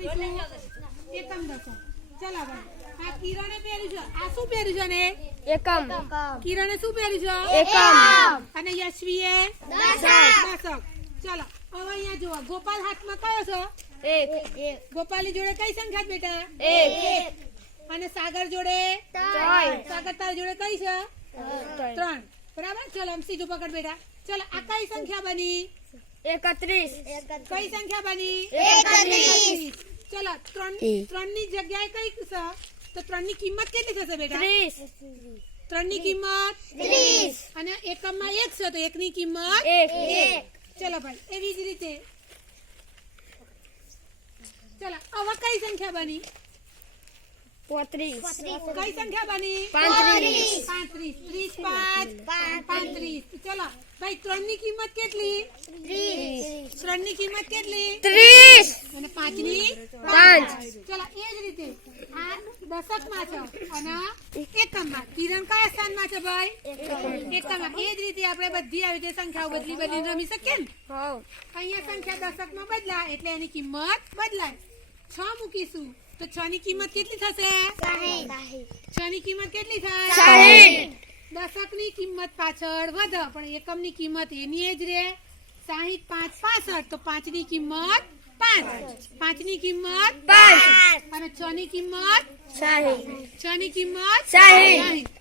રમીશું એકમ દશક ચલો ભાઈ આ કિરણે પહેર્યું છે આ શું પહેર્યું છે ને એકમ કિરણે શું પહેર્યું છે એકમ અને યશવીએ દશક ચલો હવે અહીંયા જુઓ ગોપાલ હાથમાં કયો છે એક ગોપાલી જોડે કઈ સંખ્યા છે બેટા એક અને સાગર જોડે ત્રણ સાગર તાર જોડે કઈ છે 3 બરાબર ચલો આમ સીધું પકડ બેટા ચલો આ કઈ સંખ્યા બની 31 કઈ સંખ્યા બની 31 ચલો 3 ની જગ્યાએ કઈ છે તો 3 ની કિંમત કેટલી થશે બેટા 30 3 ની કિંમત 30 અને એકમમાં 1 છે તો 1 ની કિંમત 1 ચલો ભાઈ એવી જ રીતે ચલો હવે કઈ સંખ્યા બની 35 કઈ સંખ્યા બની 35 35 35 ચલો ભાઈ 3 ની કિંમત કેટલી 3 ની કિંમત કેટલી 30 અને 5 ની 5 ચલો એ જ રીતે આ દશકમાં છે અને એકમમાં કિરણ કયા સ્થાનમાં છે ભાઈ એકમમાં એ જ રીતે આપણે બધી આવી રીતે સંખ્યાઓ બદલી રમી શકીએ ને હોવ અહીંયા સંખ્યા દશકમાં બદલાય એટલે એની કિંમત બદલાય 6 મૂકીશું તો 6 ની કિંમત કેટલી થશે 6 ની કિંમત કેટલી થાય 60 દશકની કિંમત પાછળ વધે પણ એકમની કિંમત એની જ રહે 60 5 65 તો 5 ની કિંમત 5 5 ની કિંમત 5 અને 6 ની કિંમત 60 6 ની કિંમત 60